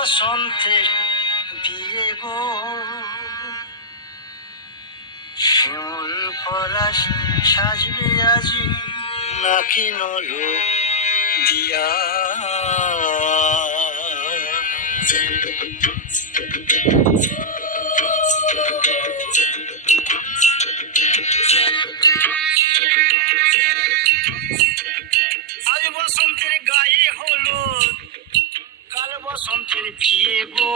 বসন্তের বিয়ে গো, শিমুল পলাশ সাজবে আজি নাকি নলো দিয়া। আজ বসন্তের গায়ে হলো, কাল বসন্তের বিয়ে গো,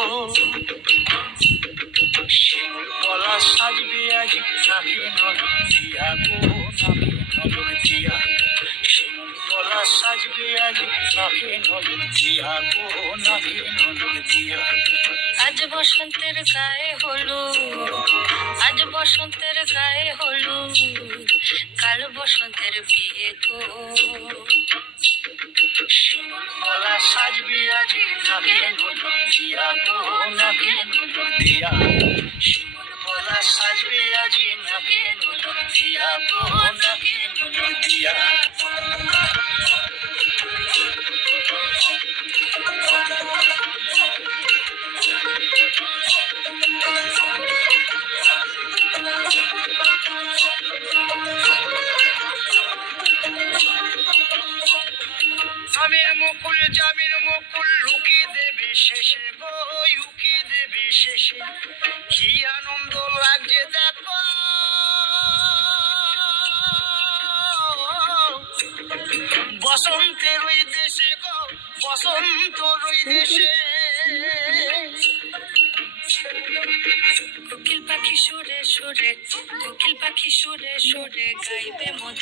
শিমুল পলাশ সাজবে আজি নাকি নলো দিয়া গো, নাকি নলো দিয়া। শিমুল পলাশ সাজবে আজি নাকি নলো দিয়া গো, নাকি নলো দিয়া। আজ বসন্তের গায়ে হলুদ, আজ বসন্তের গায়ে হলুদ, কাল বসন্তের বিয়ে গো। শিমুল পলাশ সাজবে আজি নাকি নলো দিয়া গো, নাকি নলো দিয়া। শিমুল পলাশ সাজবে আজি নাকি নলো দিয়া গো, নাকি নলো দিয়া। জামির মুকুল জামির মুকুল লুকিয়ে দেবে শেষে গো, লুকিয়ে দেবে শেষে। কি আনন্দ লাগছে দেখো, বসন্তের ওই দেশে গো, বসন্তর ওই দেশে। কোকিল পাখি সুরে সুরে, কোকিল পাখি সুরে সুরে গাইবে মধু